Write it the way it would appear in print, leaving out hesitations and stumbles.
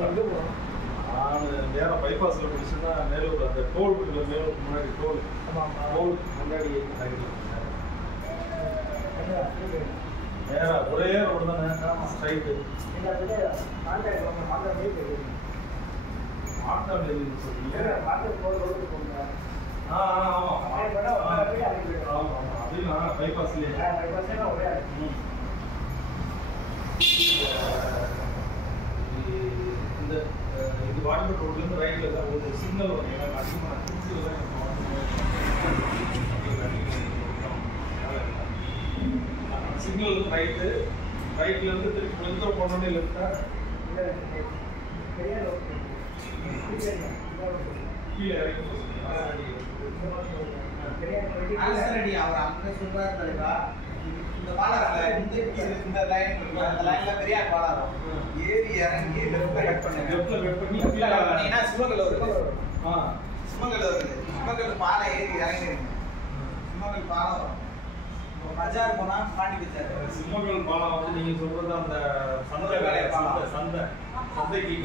நான் நேராக பைபாஸில் முடிச்சுன்னா மேலூர் அந்த டோல் இருக்குல்ல, மேலூருக்கு முன்னாடி டோல் முன்னாடி நேராக ஒரே ரோடு தானே ஸ்ட்ரைட்டு. மாட்டா டெலிவரி சொல்றீங்க? ஆமாம் அப்படின்னா பைபாஸ்லேயே இந்த இது வாட்டர் ரோட்லேருந்து ரைட்டில் தான் ஒரு சிக்னல் வரும். ஏன்னா அதிகமாக திருச்சியில் தான் சிக்னல் ரைட்லேருந்து திருப்பி கொஞ்சம் கொண்டு லெஃப்டா கீழே இறங்கி அவர் அங்கே சொல்றாரு தலைவா. இந்த பாலம் இந்த லைன் அந்த லைன்ல பெரிய பாலம் ஏறி இறங்கி லெஃப்ட் கட் பண்ணுங்க. லெஃப்ட் பண்ணி பண்ணீங்கன்னா சிவகல்லூர் இருக்குது. சிவகல்லூர் இருக்குது. சிவகல்லூர் பாலம் ஏறி இறங்கிடுங்க. சிவகல் பாலம் பஜார் போனா பாண்டி பஜார். சிம்மங்கல் பாலம் வந்து நீங்க சொல்றது அந்த சந்தைக்கு